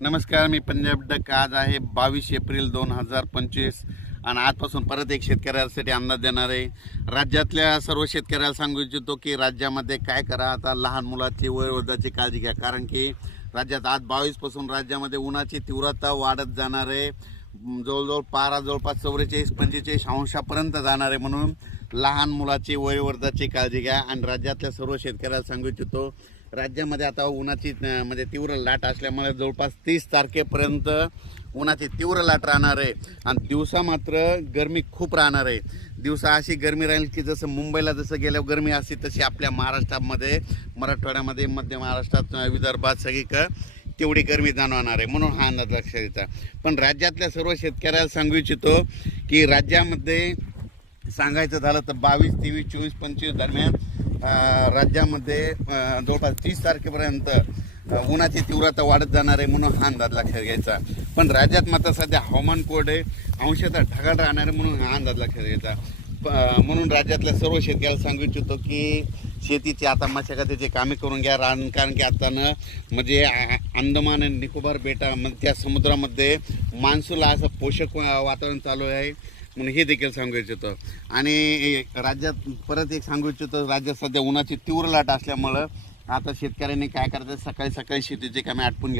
नमस्कार, मी पंजाब डक. आज आहे 22 एप्रिल 2025 आणि आजपासून परत एक शेतकऱ्यांसाठी अंदाज देणार आहे. राज्यातल्या सर्व शेतकऱ्याला सांगू इच्छितो की राज्यामध्ये काय करा. आता लहान मुलाची वयोवृद्धाची काळजी घ्या, कारण की राज्यात आज 22 पासून राज्यामध्ये उन्हाची तीव्रता वाढत जाणार आहे. जवळजवळ पारा जवळपास 44-45 अंशापर्यंत जाणार आहे. म्हणून लहान मुलाची वयोवृद्धाची काळजी घ्या. आणि राज्यातल्या सर्व शेतकऱ्याला सांगू इच्छितो, राज्यामध्ये आता उन्हाची म्हणजे तीव्र लाट असल्यामुळे जवळपास 30 तारखेपर्यंत उन्हाची तीव्र लाट राहणार आहे. आणि दिवसा मात्र गरमी खूप राहणार आहे. दिवसा अशी गरमी राहील की जसं मुंबईला जसं गेल्यावर गरमी असते तशी आपल्या महाराष्ट्रामध्ये, मराठवाड्यामध्ये, मध्य महाराष्ट्रात, विदर्भात सगळीकडं तेवढी गरमी जाणवणार आहे. म्हणून हा अंदाज लक्षात येता. पण राज्यातल्या सर्व शेतकऱ्याला सांगू इच्छितो की राज्यामध्ये सांगायचं झालं तर 22, 23, 24, 25 दरम्यान राज्यामध्ये जवळपास 30 तारखेपर्यंत उन्हाची तीव्रता वाढत जाणार आहे. म्हणून हा अंदाज लक्षात घ्यायचा. पण राज्यात मात्र सध्या हवामान कोरडे अंशतः ढगाळ राहणार आहे. म्हणून हा अंदाज लक्षात घ्यायचा. म्हणून राज्यातल्या सर्व शेतकऱ्याला सांगू इच्छितो की शेतीची आता मशागतीची कामे करून घ्या. कारण की आतानं म्हणजे अंदमान आणि निकोबार बेटामध्ये त्या समुद्रामध्ये मान्सूनला असं पोषक वातावरण चालू आहे. म्हणून हे देखील सांगू इच्छितो. आणि राज्यात परत एक सांगू इच्छितो, राज्यात सध्या उन्हाची तीव्र लाट असल्यामुळं आता शेतकऱ्यांनी काय करायचं, सकाळी शेतीची कामे आटपून घ्या.